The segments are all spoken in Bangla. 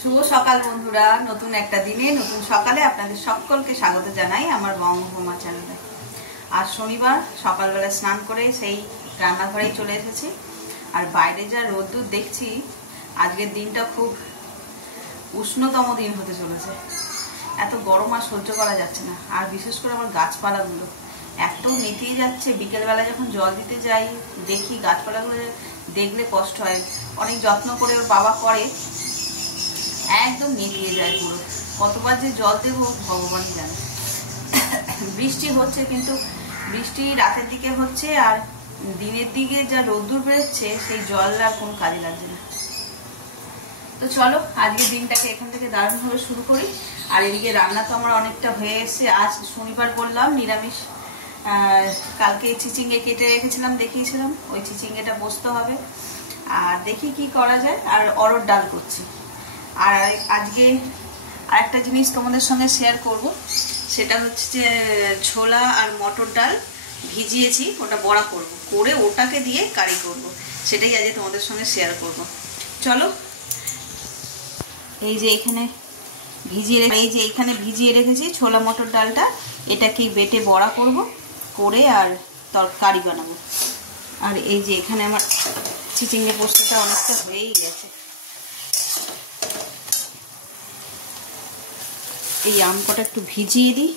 শুভ সকাল বন্ধুরা, নতুন একটা দিনে নতুন সকালে আপনাদের সকলকে স্বাগত জানাই আমার বঙ্গভূমা চ্যানেলে। আজ শনিবার, সকালবেলা স্নান করে সেই রান্নাঘরেই চলে এসেছি। আর বাইরে যা রোদ্দুর দেখছি, আজকের দিনটা খুব উষ্ণতম দিন হতে চলেছে। এত গরম আর সহ্য করা যাচ্ছে না। আর বিশেষ করে আমার গাছপালাগুলো এত নেতিয়ে যাচ্ছে। বিকেলবেলা যখন জল দিতে যাই দেখি গাছপালাগুলো দেখলে কষ্ট হয়। অনেক যত্ন করে ওর বাবা করে, একদম নেতিয়ে যায় পুরো। কতবার যে জল দেবো ভগবানই জানে। বৃষ্টি হচ্ছে, কিন্তু বৃষ্টি রাতের দিকে হচ্ছে, আর দিনের দিকে যা রোদ্দুর বেরোচ্ছে সেই জল আর কোনো কাজে লাগছে না। তো চলো আজকের দিনটাকে এখান থেকে দারুণভাবে শুরু করি। আর এদিকে রান্না তো আমার অনেকটা হয়ে এসছে। আজ শনিবার বললাম, নিরামিষ। কালকে চিচিঙ্গে কেটে রেখেছিলাম, দেখিয়েছিলাম, ওই চিচিঙ্গেটা বসতে হবে। আর দেখি কি করা যায়। আর অরড় ডাল করছি। আর আজকে আরেকটা জিনিস তোমাদের সঙ্গে শেয়ার করব, সেটা হচ্ছে যে ছোলা আর মটর ডাল ভিজিয়েছি, ওটা বড়া করব, করে ওটাকে দিয়ে কারি করব। সেটাই আজকে তোমাদের সঙ্গে শেয়ার করব। চলো, এই যে এখানে ভিজিয়ে রেখেছি ছোলা মটর ডালটা, এটাকে বেটে বড়া করব, করে আর তরকারি বানাবো। আর এই যে এখানে আমার চিচিঙ্গে পোস্তটা অনেকটা হয়েই গেছে। এই আম কটা একটু ভিজিয়ে দিই।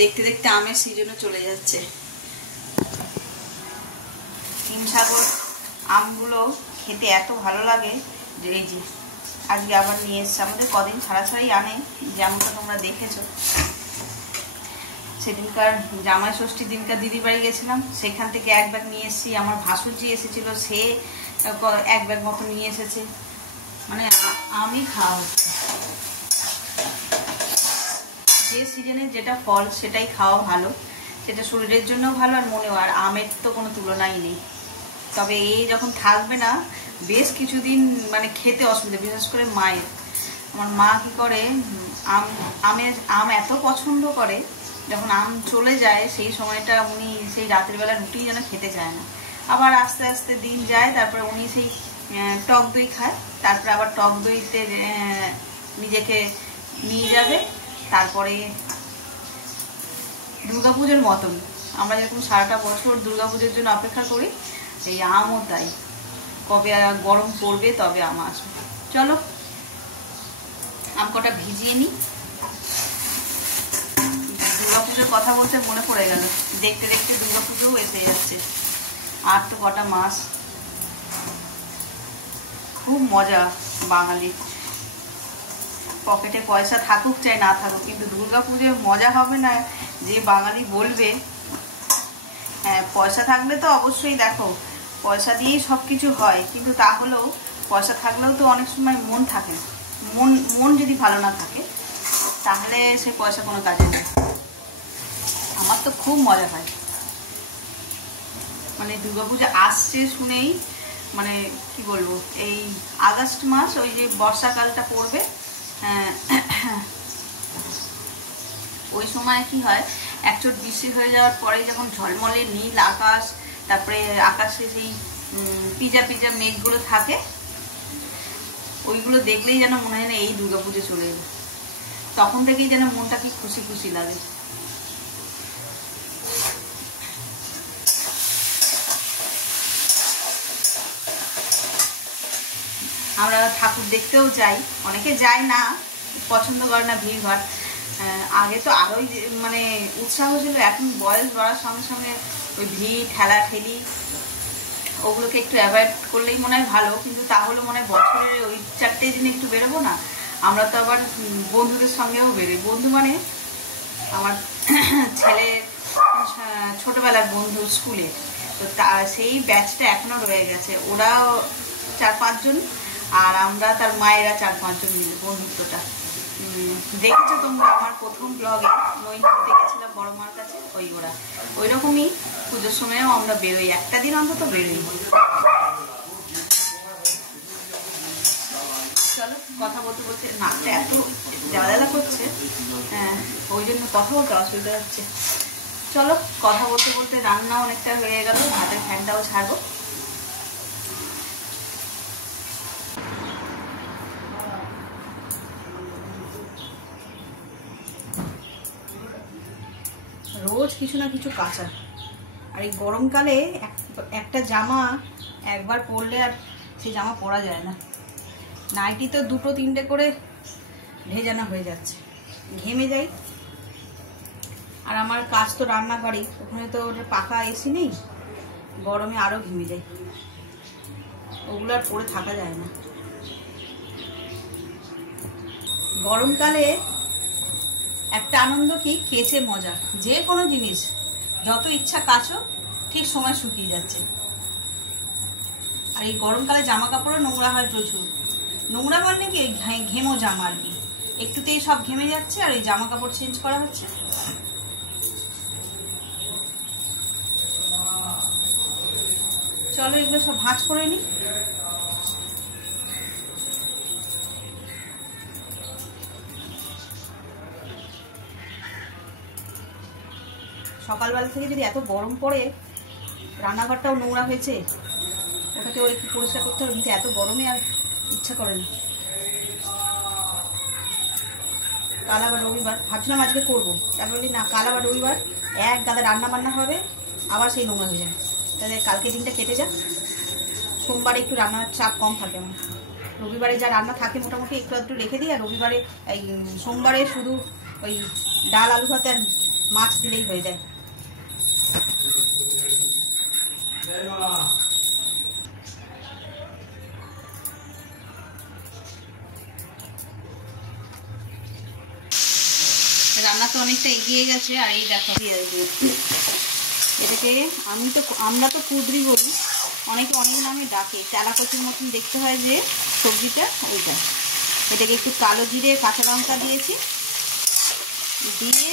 দেখতে দেখতে আমের সিজনও চলে যাচ্ছে। হিমসাগর আমগুলো খেতে এত ভালো লাগে যে এই যে আজকে আবার নিয়ে এসছে। আমাদের কদিন ছাড়া ছাড়াই আনে, যেমনটা তোমরা দেখেছো। সেদিনকার জামাই ষষ্ঠীর দিনকার দিদির বাড়ি গেছিলাম, সেখান থেকে এক ব্যাগ নিয়ে এসেছি। আমার ভাসুরজি এসেছিল, সে এক ব্যাগ মতো নিয়ে এসেছে। মানে আমি খাওয়া হচ্ছে, যে সিজনে যেটা ফল সেটাই খাওয়া ভালো, সেটা শরীরের জন্য ভালো আর মনেও। আর আমের তো কোনো তুলনাই নেই। তবে এই যখন থাকবে না বেশ কিছুদিন, মানে খেতে অসুবিধা, বিশেষ করে মায়ের। আমার মা কি করে, আম এত পছন্দ করে, যখন আম চলে যায় সেই সময়টা উনি সেই রাতের বেলা রুটি যেন খেতে চায় না। আবার আস্তে আস্তে দিন যায়, তারপরে উনি সেই টক দই খায়, তারপরে আবার টক দইতে নিজেকে নিয়ে যাবে। তারপরে দুর্গাপুজোর মতন আমরা যেরকম সারাটা বছর দুর্গাপুজোর জন্য অপেক্ষা করি, এই আমও তাই। কবে গরম পড়বে তবে আম আসবে। চলো আম কটা ভিজিয়ে নিই। দুর্গাপুজোর কথা বলতে মনে পড়ে গেল, দেখতে দেখতে দুর্গাপুজোও এসে যাচ্ছে। আর তো কটা মাস। খুব মজা বাঙালি, পকেটে পয়সা থাকুক চাই না থাকুক, কিন্তু দুর্গাপুজোর মজা হবে না যে বাঙালি বলবে। হ্যাঁ, পয়সা থাকলে তো অবশ্যই, দেখো পয়সা দিয়েই সব কিছু হয়, কিন্তু তাহলেও পয়সা থাকলেও তো অনেক সময় মন থাকে না। মন যদি ভালো না থাকে তাহলে সে পয়সা কোনো কাজে নেই। আমার তো খুব মজা হয়, মানে দুর্গাপুজো আসছে শুনেই, মানে কি বলবো, এই আগস্ট মাস, ওই যে বর্ষাকালটা পড়বে, ওই সময় কি হয়, একচোট বৃষ্টি হয়ে যাওয়ার পরে যখন ঝলমলে নীল আকাশ, তারপরে আকাশে সেই পিজা পিজা মেঘগুলো থাকে, ওইগুলো দেখলেই যেন মনে হয় না এই দুর্গাপুজো চলে এলো। তখন থেকেই যেন মনটা কি খুশি খুশি লাগে। আমরা ঠাকুর দেখতেও যাই, অনেকে যায় না, পছন্দ করে না ভিড়ভাড়। আগে তো আরোই মানে উৎসাহ ছিল, এখন বয়স বাড়ার সঙ্গে সঙ্গে ওই ভিড় ঠেলাঠেলি ওগুলোকে একটু অ্যাভয়েড করলেই মনে হয় ভালো। কিন্তু তাহলে মনে হয় বছরের ওই 4টে দিন একটু বেরোবো না। আমরা তো আবার বন্ধুদের সঙ্গেও বেরোই। বন্ধু মানে আমার ছেলের ছোটবেলার বন্ধু স্কুলে, তো সেই ব্যাচটা এখনো রয়ে গেছে। ওরাও 4-5 জন, আর আমরা তার মায়েরা 4-5 জন মিলে বন্ধুত্বটা। দেখেছো তোমরা আমার প্রথম ব্লগে, নৈহাটিতে গেছিলাম বড় মার কাছে, ওই রকমই পুজোর সময়ও আমরা বেরোই, একটা দিন অন্তত বেরোই। চলো, কথা বলতে বলতে নাকটা এত জ্বালা করছে, ওই জন্য কথা বলতে অসুবিধা হচ্ছে। চলো, কথা বলতে বলতে রান্না অনেকটা হয়ে গেল, ভাতের ফ্যানটাও ছাড়বো। রোজ কিছু না কিছু কাঁচা। আর এই গরমকালে একটা জামা একবার পরলে আর সেই জামা পরা যায় না। নাইটি তো 2-3টে করে ভেজানো হয়ে যাচ্ছে, ঘেমে যাই। আর আমার কাজ তো রান্নাঘরেই, ওখানে তো পাকা এসি নেই, গরমে আরো ঘেমে যায়, ওগুলো আর পরে থাকা যায় না। গরমকালে একটা আনন্দ কি, কেচে মজা। যে কোনো জিনিস যত ইচ্ছা কাচো, ঠিক সময় শুকিয়ে যাচ্ছে। আর এই গরমকালে জামা কাপড়ও নোংরা হয় প্রচুর। নোংরা মানে কি, ঘেমো জামা আর কি, একটুতেই সব ঘেমে যাচ্ছে আর এই জামা কাপড় চেঞ্জ করা হচ্ছে। চলো এগুলো সব ভাঁজ করে নিই। সকালবেলা থেকে যদি এত গরম পড়ে, রান্নাঘরটাও নোংরা হয়েছে, ওটাকেও একটু পরিষ্কার করতে হবে, কিন্তু এত গরমে আর ইচ্ছা করে না। কাল আবার রবিবার, ভাবছিলাম আজকে করবো, তারপর বলি না, কাল আবার রবিবার, এক গাদা রান্না বান্না হবে, আবার সেই নোংরা হয়ে যায়। তাহলে কালকে দিনটা কেটে যাক, সোমবারে একটু রান্নার চাপ কম থাকে আমার। রবিবারে যা রান্না থাকে মোটামুটি একটু একটু রেখে দিই, আর রবিবারে এই সোমবারে শুধু ওই ডাল আলু ভাতে আর মাছ দিলেই হয়ে যায়। রান্না তো অনেকটা এগিয়ে গেছে। আর এই দেখো, এটাকে আমরা তো কুদরি বলি, অনেকে অনেক নামে ডাকে, চালাকচির মতন দেখতে হয় যে সবজিটা, ওইটা। এটাকে একটু কালো জিরে কাঁচা লঙ্কা দিয়েছি, দিয়ে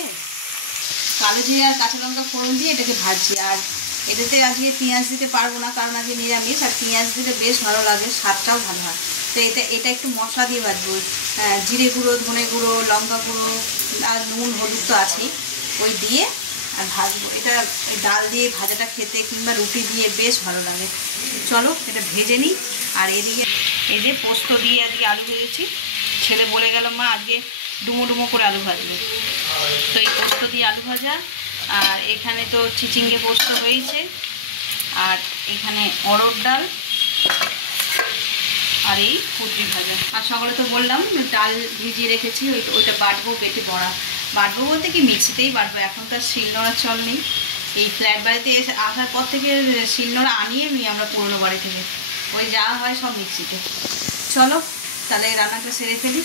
কালো জিরে আর কাঁচা লঙ্কা ফোড়ন দিয়ে এটাকে ভাজছি। আর এটাতে আজকে পেঁয়াজ দিতে পারবো না, কারণ আজকে নিরামিষ, আর পেঁয়াজ দিলে বেশ ভালো লাগে, স্বাদটাও ভালো হয়। তো এটা একটু মশলা দিয়ে ভাজবো, জিরে গুঁড়ো, ধনে গুঁড়ো, লঙ্কা গুঁড়ো আর নুন হলুদ তো আছেই, ওই দিয়ে আর ভাজবো। এটা ডাল দিয়ে ভাজাটা খেতে কিংবা রুটি দিয়ে বেশ ভালো লাগে। চলো এটা ভেজে নিই। আর এদিকে এই যে পোস্ত দিয়ে আজকে আলু ভেজেছি। ছেলে বলে গেল মা আজকে ডুমো ডুমো করে আলু ভাজবে, তো এই পোস্ত দিয়ে আলু ভাজা। আর এখানে তো চিচিঙ্গে পোস্ত হয়েছে, আর এখানে অরড় ডাল, আর এই কুদরি ভাজা। আর সকালে তো বললাম ডাল ভিজিয়ে রেখেছি, ওইটা বাটবো, বেটে বড়া বাটবো বলতে কি মিক্সিতেই বাটবো, এখন তো আর শিলনোড়ার চল নেই। এই ফ্ল্যাট বাড়িতে আসার পর থেকে শিলনোড়া আনিয়ে নিই আমরা পুরনো বাড়ি থেকে, ওই যা হয় সব মিক্সিতে। চলো তাহলে রান্নাটা সেরে ফেলি।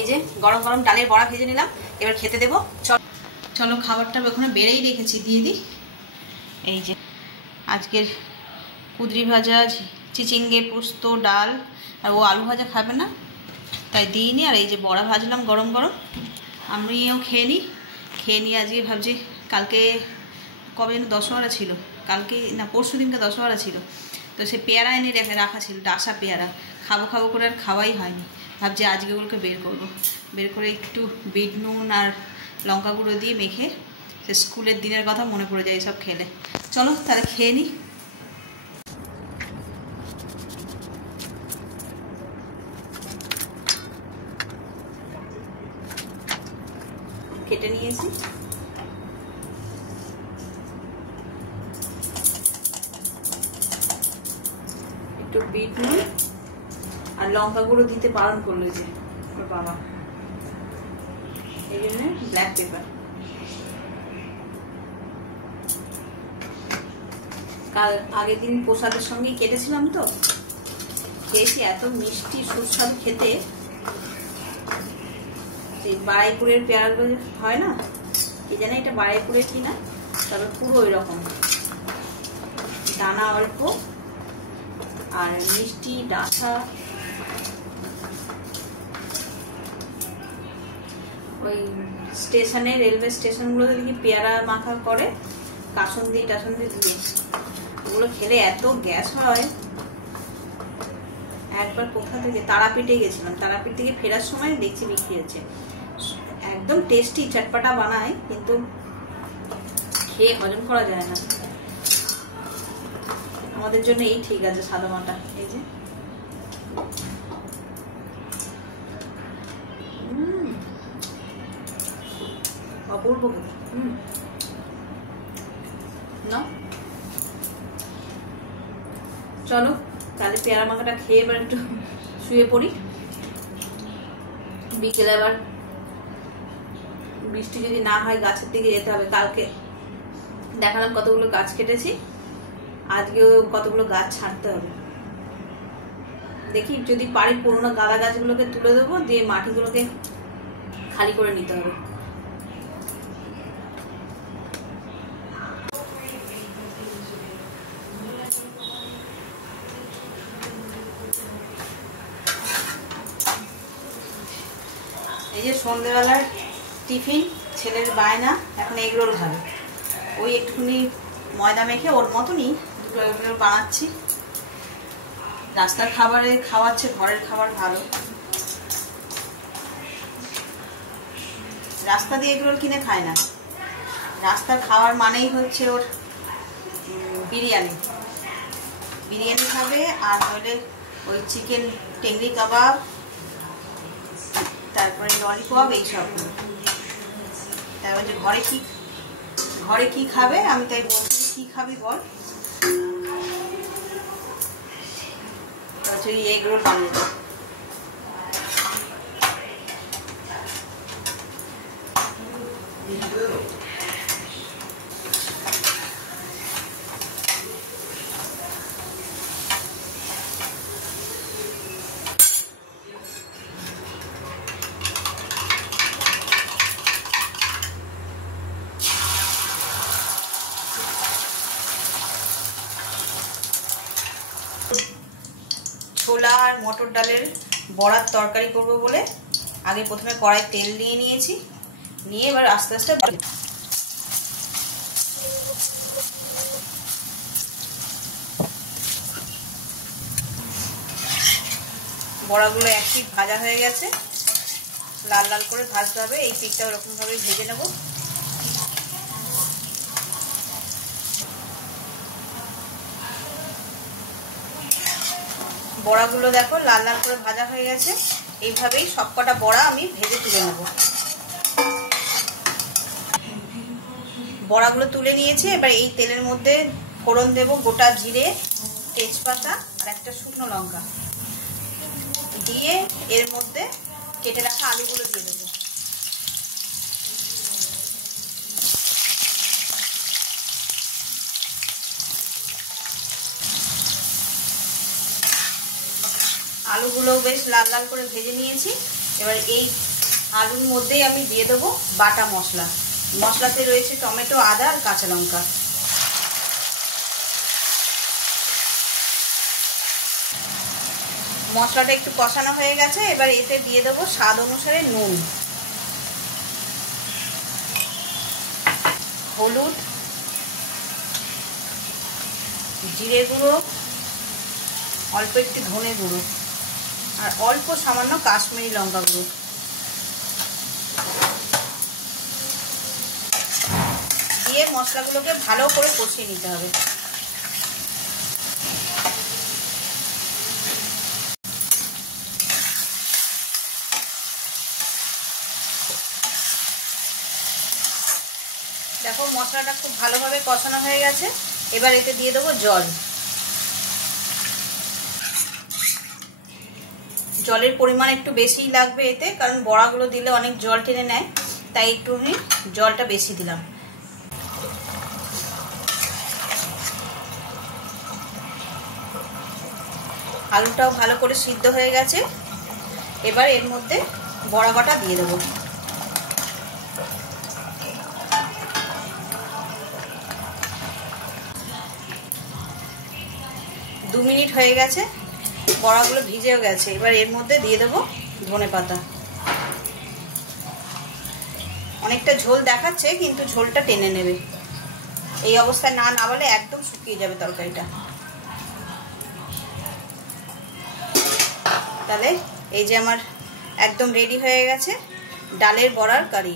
এই যে গরম গরম ডালের বড়া ভেজে নিলাম, এবার খেতে দেবো। চলো খাবারটা ওখানে বেড়েই রেখেছি, দিয়ে দিই। এই যে আজকের কুদরি ভাজা, চিচিঙ্গে পোস্ত, ডাল, আর ও আলু ভাজা খাবে না তাই দিইনি। আর এই যে বড়া ভাজলাম গরম গরম, আমিও খেয়ে নিই। আজকে ভাবছি কালকে কবে যেন দশহরা ছিল, কালকে না পরশু দিনকে দশহরা ছিল, তো সে পেয়ারা এনে রাখা ছিল, ডাসা পেয়ারা, খাবো করে আর খাওয়াই হয়নি। ভাবছি আজকে ওগুলোকে বের করে একটু বিট নুন আর লঙ্কা গুঁড়ো দিয়ে মেখে, সে স্কুলের দিনের কথা মনে পড়ে যায় এসব খেলে। চলো তাহলে খেয়ে নিই। কেটে নিয়েছি, একটু বিট নুন আর লঙ্কা গুঁড়ো দিতে বারণ করলো যে ওর বাবা, এই জন্য ব্ল্যাক পেপার। কাল আগের দিন প্রসাদের সঙ্গেই কেটেছিলাম, তো খেয়েছি, এত মিষ্টি সুস্বাদু খেতে। সেই বারাইপুরের পেয়ারাগুলো হয় না, কি জানে এটা বারাইপুরের কিনা, তবে পুরো ওই রকম, দানা অল্প আর মিষ্টি ডাসা। ওই স্টেশনে, রেলওয়ে স্টেশনগুলোতে দেখি পেয়ারা মাখা করে কাসন্দি টাসন্দি দিয়ে, ওগুলো খেলে এত গ্যাস হয়। একবার কোথা থেকে তারাপীঠে গেছিলাম, তারাপীঠ থেকে ফেরার সময় দেখছি বিক্রি হচ্ছে, একদম টেস্টি চটপাটা বানায়, কিন্তু খেয়ে হজম করা যায় না। আমাদের জন্য এই ঠিক আছে সাদা মাটা। এই যে অপূর্ব না। চলো তাহলে পেয়ারা মাখাটা খেয়ে এবার একটু শুয়ে পড়ি। বিকেলে আবার বৃষ্টি যদি না হয় গাছের দিকে যেতে হবে। কালকে দেখালাম কতগুলো গাছ কেটেছি, আজকেও কতগুলো গাছ ছাড়তে হবে। দেখি যদি পারি পুরোনো গাঁদা গাছগুলোকে তুলে দেবো, দিয়ে মাটিগুলোকে খালি করে নিতে হবে। এই যে সন্ধ্যেবেলার টিফিন, ছেলের বায়না এখন এগ রোল খাবে। ওই একটুখানি ময়দা মেখে ওর মতনই দুটো এগ রোল বানাচ্ছি। রাস্তার খাবারে খাওয়াচ্ছে, ঘরের খাবার ভালো। রাস্তা দিয়ে এগ রোল কিনে খায় না। রাস্তার খাবার মানেই হচ্ছে ওর বিরিয়ানি। বিরিয়ানি খাবে, আর নইলে ওই চিকেন টেংরি কাবাব, তারপরে ললিপপ, এইসব। তারপর যে ঘরে কি খাবে, আমি তাই বলছি কি খাবি বল। হচ্ছে এগ রোল বানিয়ে দেবো। ছোলা আর মটর ডালের বড়ার তরকারি করব বলে আগে প্রথমে কড়াই তেল দিয়ে নিয়েছি, নিয়ে এবার আস্তে আস্তে বড়াগুলো এক পিঠ ভাজা হয়ে গেছে, লাল লাল করে ভাজতে হবে। এই পিঠটা ওরকম ভাবে ভেজে নেব। বড়াগুলো দেখো লাল লাল করে ভাজা হয়ে গেছে। এইভাবেই সবকটা বড়া আমি ভেজে তুলে নেব। বড়াগুলো তুলে নিয়েছি। এবার এই তেলের মধ্যে ফোড়ন দেব গোটা জিরে, তেজপাতা আর একটা শুকনো লঙ্কা দিয়ে এর মধ্যে কেটে রাখা আলুগুলো দিয়ে দেবো। আলুগুলো বেশ লাল লাল করে ভেজে নিয়েছি। এবার এই আলুর মধ্যেই আমি দিয়ে দেবো বাটা মশলা। মশলাতে রয়েছে টমেটো, আদা আর কাঁচা লঙ্কা। মশলাটা একটু কষানো হয়ে গেছে। এবার এতে দিয়ে দেবো স্বাদ অনুসারে নুন, হলুদ, জিরে গুঁড়ো, অল্প একটু ধনে গুঁড়ো আর অল্প সামান্য কাশ্মীরি লঙ্কা গুঁড়ো। দিয়ে মশলাগুলোকে ভালো করে কষিয়ে নিতে হবে। দেখো মশলাটা খুব ভালোভাবে কষানো হয়ে গেছে। এবার এতে দিয়ে দেবো জল। জলের পরিমাণ একটু বেশিই লাগবে এতে, কারণ বড়াগুলো দিলে অনেক জল টেনে নেয়, তাই একটু জলটা বেশি দিলাম। আলুটাও ভালো করে সিদ্ধ হয়ে গেছে। এবার এর মধ্যে বড়া কটা দিয়ে দেবো। দু মিনিট হয়ে গেছে, বড়াগুলো ভিজেও গেছে। এবার এর মধ্যে দিয়ে দেবো ধনেপাতা। অনেকটা ঝোল দেখাচ্ছে, কিন্তু ঝোলটা টেনে নেবে। এই অবস্থায় না নামালে একদম শুকিয়ে যাবে তরকারিটা। তাহলে এই যে আমার একদম রেডি হয়ে গেছে ডালের বড়ার কারি।